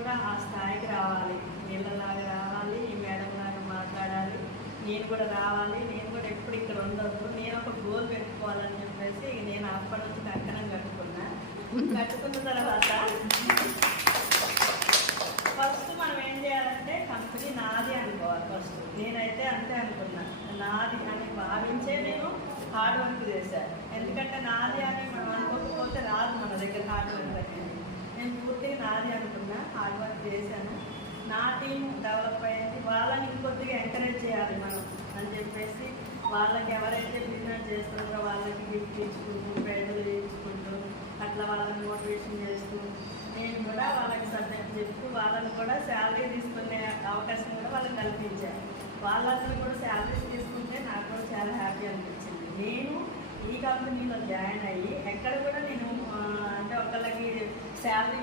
కూడా ఆ స్థాయికి రావాలి, వీళ్ళలాగా రావాలి, ఈ మేడం లాగా మాట్లాడాలి, నేను కూడా రావాలి, నేను కూడా ఎప్పుడు ఇక్కడ ఉండొద్దు, నేను ఒక గోల్ పెట్టుకోవాలని చెప్పేసి నేను అప్పటి నుంచి కంకణం కట్టుకున్నా. కట్టుకున్న తర్వాత ఫస్ట్ మనం ఏం చేయాలంటే కంపెనీ నాది అనుకోవాలి. ఫస్ట్ నేనైతే అంతే అనుకున్నా, నాది అని భావించే నేను హార్డ్ వర్క్ చేశాను. ఎందుకంటే నాది అని మనం అనుకోకపోతే రాదు మన దగ్గర హార్డ్ వర్క్ దగ్గర. నేను పూర్తిగా నాది అనుకున్నా, హార్డ్ వర్క్ చేశాను. నా టీం డెవలప్ అయ్యింది. వాళ్ళని ఇంకొద్దిగా ఎంకరేజ్ చేయాలి మనం అని చెప్పేసి వాళ్ళకి ఎవరైతే బిజినెస్ చేస్తున్నారో వాళ్ళకి గిఫ్ట్ ఇచ్చుకుంటూ, ప్రైజులు ఇచ్చుకుంటూ, అట్లా వాళ్ళని మోటివేషన్ చేస్తూ, నేను కూడా వాళ్ళకి సబ్జెక్ట్ చెప్తూ వాళ్ళని కూడా శాలరీ తీసుకునే అవకాశం కూడా వాళ్ళకి కల్పించాను. వాళ్ళందరూ కూడా శాలరీస్ తీసుకుంటే నాకు కూడా చాలా హ్యాపీ అనిపించింది. నేను ఈ కంపెనీలో జాయిన్ అయ్యి ఎక్కడ కూడా నేను అంటే ఒకళ్ళకి శాలరీ